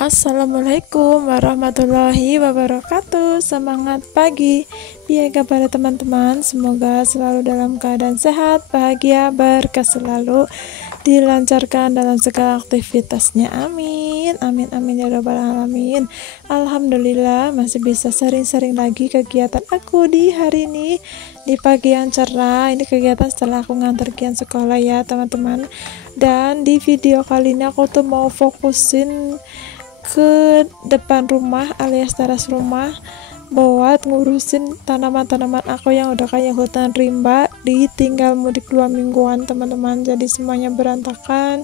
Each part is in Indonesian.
Assalamualaikum warahmatullahi wabarakatuh. Semangat pagi. Biar kabar teman-teman, semoga selalu dalam keadaan sehat, bahagia, berkah selalu, dilancarkan dalam segala aktivitasnya. Amin. Amin amin ya rabbal alamin. Alhamdulillah masih bisa sering-sering lagi kegiatan aku di hari ini di pagi yang cerah. Ini kegiatan setelah aku ngantar Kian sekolah ya teman-teman. Dan di video kali ini aku tuh mau fokusin ke depan rumah alias teras rumah buat ngurusin tanaman-tanaman aku yang udah kayak hutan rimba, ditinggal mudik 2 mingguan teman-teman. Jadi semuanya berantakan,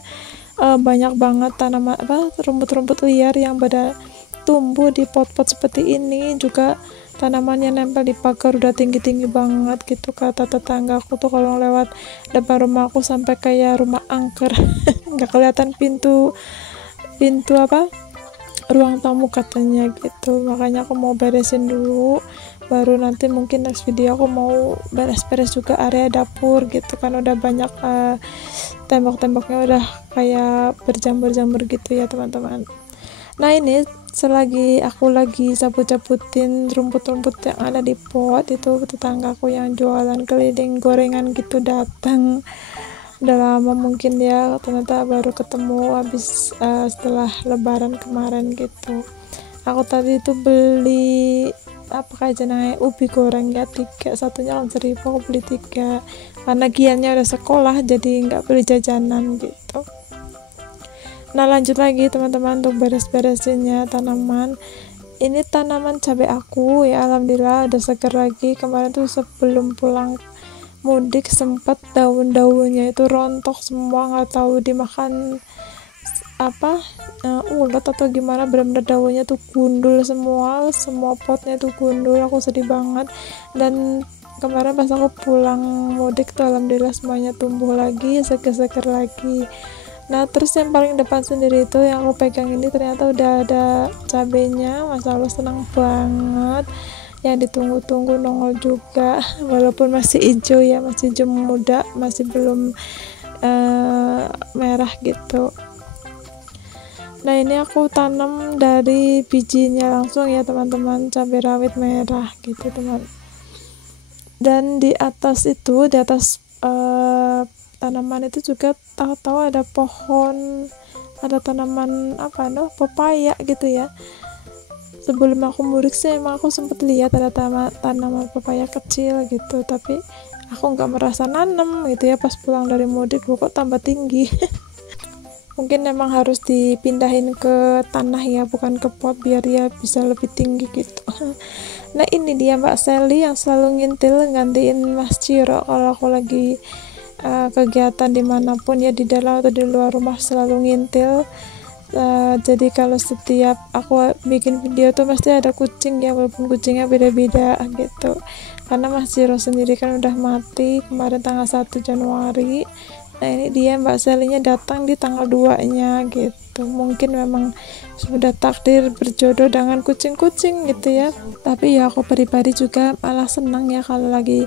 banyak banget tanaman rumput-rumput liar yang pada tumbuh di pot-pot seperti ini. Juga tanaman yang nempel di pagar udah tinggi-tinggi banget gitu. Kata tetangga aku tuh kalau lewat depan rumah aku sampai kayak rumah angker nggak kelihatan pintu ruang tamu katanya gitu. Makanya aku mau beresin dulu, baru nanti mungkin next video aku mau beres-beres juga area dapur gitu kan. Udah banyak tembok-temboknya udah kayak berjamur-jamur gitu ya teman-teman. Nah ini selagi aku lagi cabut-cabutin rumput-rumput yang ada di pot, itu tetanggaku yang jualan keliling gorengan gitu datang. Udah lama mungkin dia, ternyata baru ketemu habis setelah lebaran kemarin gitu. Aku tadi itu beli apa kayak jenenge ubi goreng ya, 3, satunya kan 1.000, aku beli 3 karena Giannya udah sekolah jadi nggak beli jajanan gitu. Nah lanjut lagi teman-teman untuk beres-beresinnya tanaman. Ini tanaman cabai aku ya, alhamdulillah udah seger lagi. Kemarin tuh sebelum pulang mudik sempat daun-daunnya itu rontok semua, nggak tahu dimakan ulat atau gimana, benar-benar daunnya tuh gundul semua potnya tuh gundul. Aku sedih banget. Dan kemarin pas aku pulang mudik tuh alhamdulillah semuanya tumbuh lagi, seger-seger lagi. Nah terus yang paling depan sendiri itu yang aku pegang ini ternyata udah ada cabenya. Masya Allah senang banget, yang ditunggu-tunggu nongol juga walaupun masih hijau ya, masih hijau muda, masih belum merah gitu. Nah ini aku tanam dari bijinya langsung ya teman-teman, cabai rawit merah gitu teman. Dan di atas tanaman itu juga tahu-tahu ada pohon, ada tanaman pepaya gitu ya. Sebelum aku mudik sih emang aku sempet lihat ada tanaman pepaya kecil gitu, tapi aku nggak merasa nanam gitu ya. Pas pulang dari mudik kok tambah tinggi. Mungkin emang harus dipindahin ke tanah ya, bukan ke pot, biar dia bisa lebih tinggi gitu. Nah ini dia Mbak Sally yang selalu ngintil gantiin Mas Ciro kalau aku lagi kegiatan dimanapun ya, di dalam atau di luar rumah selalu ngintil. Jadi kalau setiap aku bikin video tuh pasti ada kucing ya, walaupun kucingnya beda-beda gitu, karena Mas Ciro sendiri kan udah mati kemarin tanggal 1 Januari. Nah ini dia Mbak Selinya datang di tanggal 2 nya gitu. Mungkin memang sudah takdir berjodoh dengan kucing-kucing gitu ya. Tapi ya aku pribadi juga malah senang ya kalau lagi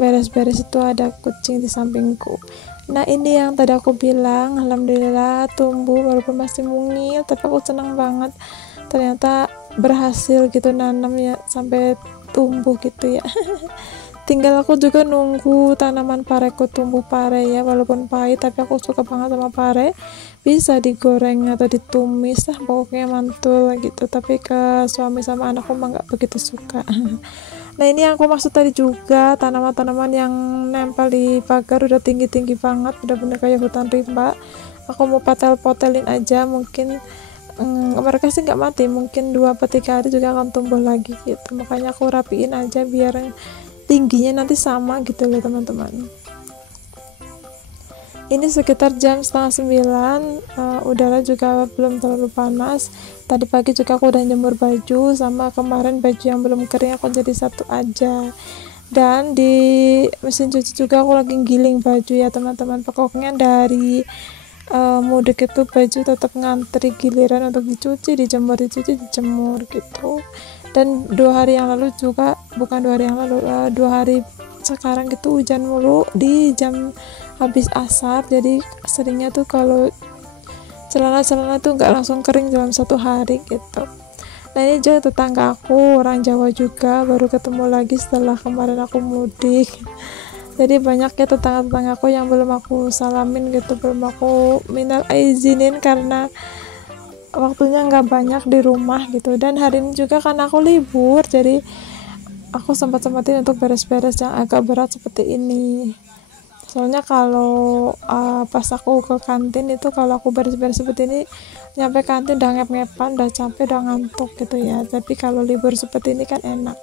beres-beres itu ada kucing di sampingku. Nah ini yang tadi aku bilang, alhamdulillah tumbuh walaupun masih mungil, tapi aku senang banget ternyata berhasil gitu nanam ya, sampai tumbuh gitu ya. Tinggal aku juga nunggu tanaman pareku tumbuh pare ya, walaupun pahit tapi aku suka banget sama pare, bisa digoreng atau ditumis lah, pokoknya mantul gitu. Tapi ke suami sama anakku mah nggak begitu suka. Nah ini yang aku maksud tadi juga, tanaman-tanaman yang nempel di pagar udah tinggi-tinggi banget, udah bener kayak hutan rimba. Aku mau potelin aja, mungkin mereka sih nggak mati, mungkin 2-3 hari juga akan tumbuh lagi gitu. Makanya aku rapiin aja biar tingginya nanti sama gitu loh teman-teman. Ini sekitar jam 8:30, udara juga belum terlalu panas. Tadi pagi juga aku udah jemur baju, sama kemarin baju yang belum kering aku jadi satu aja. Dan di mesin cuci juga aku lagi giling baju ya teman-teman. Pokoknya dari mudik itu baju tetap ngantri giliran untuk dicuci, dijemur gitu. Dan 2 hari yang lalu juga, bukan 2 hari yang lalu, 2 hari sekarang gitu hujan mulu di jam habis asar. Jadi seringnya tuh kalau celana-celana itu nggak langsung kering dalam 1 hari gitu. Nah ini juga tetangga aku orang Jawa juga, baru ketemu lagi setelah kemarin aku mudik. Jadi banyak ya tetangga-tetangga aku yang belum aku salamin gitu, belum aku minal izinin karena waktunya nggak banyak di rumah gitu. Dan hari ini juga karena aku libur, jadi aku sempat-sempatin untuk beres-beres yang agak berat seperti ini. Soalnya kalau pas aku ke kantin itu, kalau aku beres-beres seperti ini nyampe kantin udah ngep-ngepan, udah capek, udah ngantuk gitu ya. Tapi kalau libur seperti ini kan enak.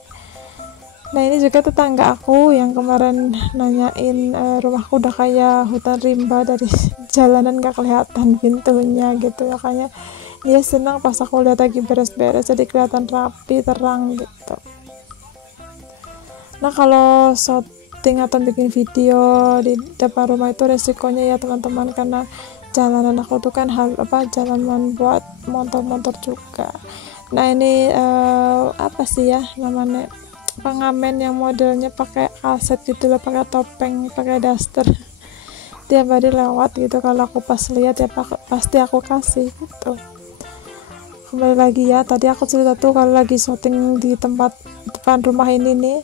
Nah ini juga tetangga aku yang kemarin nanyain, rumahku udah kayak hutan rimba, dari jalanan gak kelihatan pintunya gitu, makanya dia senang pas aku lihat lagi beres-beres, jadi kelihatan rapi, terang gitu. Nah kalau syuting atau bikin video di depan rumah itu resikonya ya teman-teman, karena jalanan aku tuh kan jalanan buat motor-motor juga. Nah ini apa sih ya namanya, pengamen yang modelnya pakai aset gitu loh, pakai topeng, pakai daster. Tiap hari lewat gitu, kalau aku pas lihat ya pasti aku kasih gitu. Kembali lagi ya, tadi aku cerita tuh kalau lagi syuting di tempat depan rumah ini nih,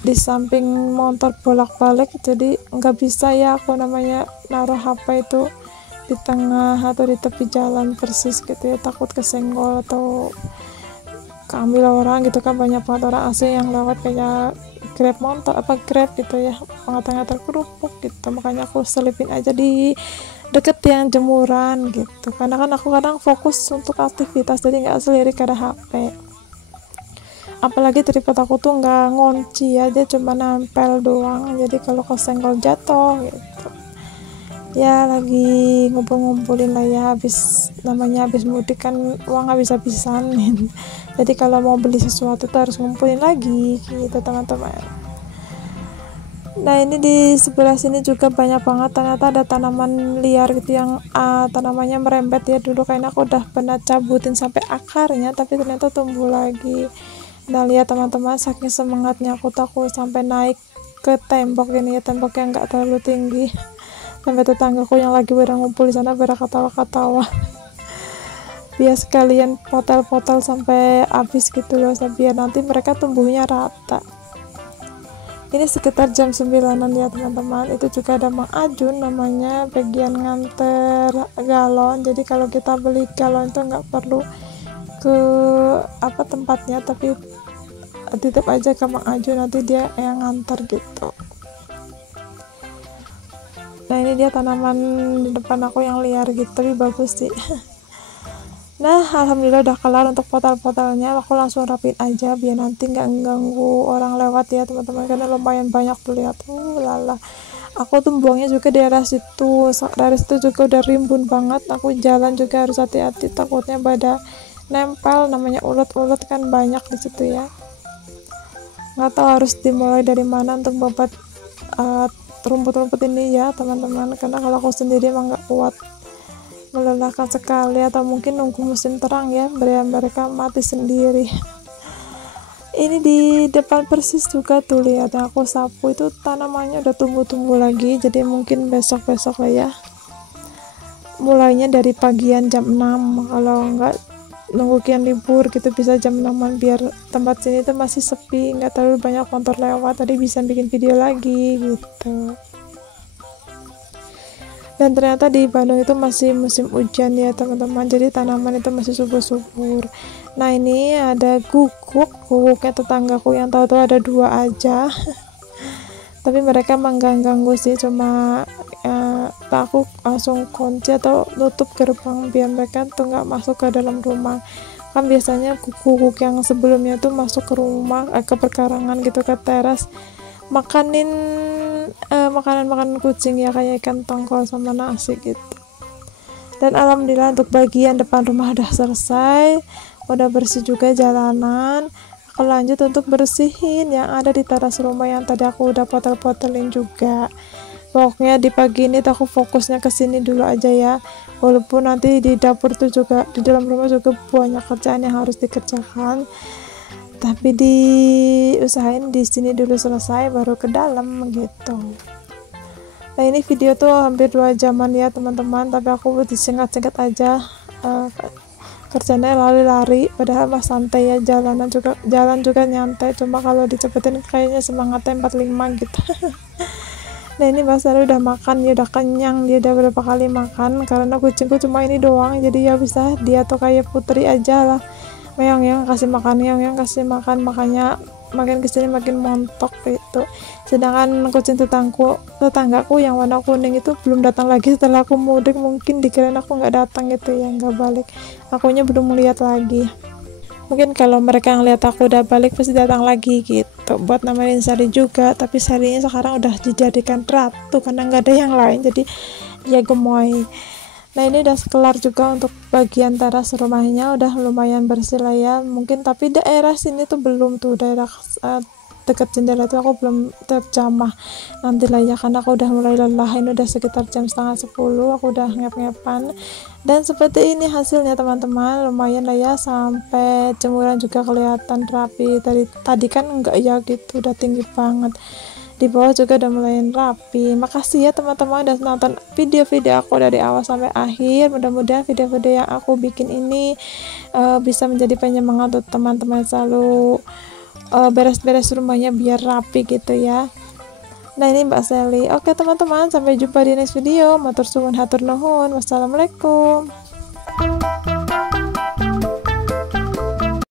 di samping motor bolak-balik, jadi nggak bisa ya aku namanya naruh HP itu di tengah atau di tepi jalan persis gitu ya, takut kesenggol atau keambil orang gitu kan. Banyak banget orang asing yang lewat kayak Grab gitu ya, ngantar kerupuk gitu, makanya aku selipin aja di deket yang jemuran gitu, karena kan aku kadang fokus untuk aktivitas, jadi nggak selirik ada HP. Apalagi tripod aku tuh nggak ngunci ya, dia cuma nempel doang, jadi kalau kesenggol jatuh gitu ya. Lagi ngumpul-ngumpulin lah ya, habis mudik kan uang habis-habisan. Jadi kalau mau beli sesuatu tuh harus ngumpulin lagi gitu teman-teman. Nah ini di sebelah sini juga banyak banget, ternyata ada tanaman liar gitu yang tanamannya merembet ya. Dulu kayaknya aku udah pernah cabutin sampai akarnya, tapi ternyata tumbuh lagi. Nah lihat teman-teman, saking semangatnya aku sampai naik ke tembok ini ya, tembok yang nggak terlalu tinggi, sampai tetanggaku yang lagi pada ngumpul di sana pada ketawa-ketawa. Biar sekalian potol-potol sampai habis gitu loh, biar nanti mereka tumbuhnya rata. Ini sekitar jam 9-an ya teman-teman. Itu juga ada Mang Ajun namanya, bagian nganter galon. Jadi kalau kita beli galon itu nggak perlu ke tempatnya, tapi titip aja ke Mang Ajun, nanti dia yang nganter gitu. Nah ini dia tanaman di depan aku yang liar gitu, tapi bagus sih. Nah alhamdulillah udah kelar untuk potol-potolnya, aku langsung rapin aja biar nanti nggak mengganggu orang lewat ya teman-teman, karena lumayan banyak tuh, lihat lala. Aku tuh buangnya juga dari situ juga udah rimbun banget. Aku jalan juga harus hati-hati, takutnya pada nempel, namanya ulat-ulat kan banyak di situ ya. Nggak tahu harus dimulai dari mana untuk babat rumput-rumput ini ya teman-teman, karena kalau aku sendiri emang nggak kuat, melelahkan sekali. Atau mungkin nunggu musim terang ya, mereka mati sendiri. Ini di depan persis juga tuh, lihat yang aku sapu itu tanamannya udah tumbuh-tumbuh lagi, jadi mungkin besok-besok lah ya, mulainya dari pagian jam 6, kalau enggak nunggu kian libur gitu bisa jam 6-an, biar tempat sini tuh masih sepi, nggak terlalu banyak motor lewat, tadi bisa bikin video lagi gitu. Dan ternyata di Bandung itu masih musim hujan ya teman-teman, jadi tanaman itu masih subur-subur. Nah ini ada guguknya tetanggaku yang tahu-tahu ada 2 aja. Tapi mereka mengganggu sih, cuma aku langsung kunci atau nutup gerbang biar mereka tuh nggak masuk ke dalam rumah. Kan biasanya guguk yang sebelumnya tuh masuk ke rumah, ke perkarangan gitu, ke teras, makanin makanan kucing ya, kayak ikan tongkol sama nasi gitu. Dan alhamdulillah untuk bagian depan rumah udah selesai, udah bersih juga jalanan. Aku lanjut untuk bersihin yang ada di teras rumah yang tadi aku udah potol-potolin juga. Pokoknya di pagi ini aku fokusnya ke sini dulu aja ya, walaupun nanti di dapur tuh juga, di dalam rumah juga banyak kerjaan yang harus dikerjakan, tapi diusahain di sini dulu selesai baru ke dalam gitu. Nah ini video tuh hampir 2 jaman ya teman-teman, tapi aku disingkat-singkat aja. Kerjanya lari-lari, padahal mah santai ya, jalan juga nyantai, cuma kalau dicepetin kayaknya semangatnya 45 gitu. Nah ini Mbak Sari udah makan, dia udah kenyang, dia udah berapa kali makan, karena kucingku cuma ini doang, jadi ya bisa dia tuh kayak putri aja lah, yang kasih makan, yang kasih makan, makanya makin kesini makin montok gitu. Sedangkan kucing tetanggaku yang warna kuning itu belum datang lagi setelah aku mudik, mungkin dikirain aku nggak datang gitu ya, nggak balik, akunya belum melihat lagi. Mungkin kalau mereka yang lihat aku udah balik pasti datang lagi gitu buat nemenin Sari juga, tapi Sarinya sekarang udah dijadikan ratu karena nggak ada yang lain, jadi dia gemoy. Nah ini udah kelar juga untuk bagian teras rumahnya, udah lumayan bersih lah ya mungkin, tapi daerah sini tuh belum tuh, daerah dekat jendela itu aku belum terjamah, nanti lah ya karena aku udah mulai lelah, ini udah sekitar jam setengah 10, aku udah ngep-ngepan. Dan seperti ini hasilnya teman-teman, lumayan lah ya, sampai jemuran juga kelihatan rapi. Tadi kan enggak ya gitu, udah tinggi banget, di bawah juga udah mulai rapi. Makasih ya teman-teman udah nonton video-video aku dari awal sampai akhir. Mudah-mudahan video-video yang aku bikin ini bisa menjadi penyemangat untuk teman-teman selalu beres-beres rumahnya biar rapi gitu ya. Nah ini Mbak Sally. Oke teman-teman, sampai jumpa di next video. Matur suwun hatur nuhun. Wassalamualaikum.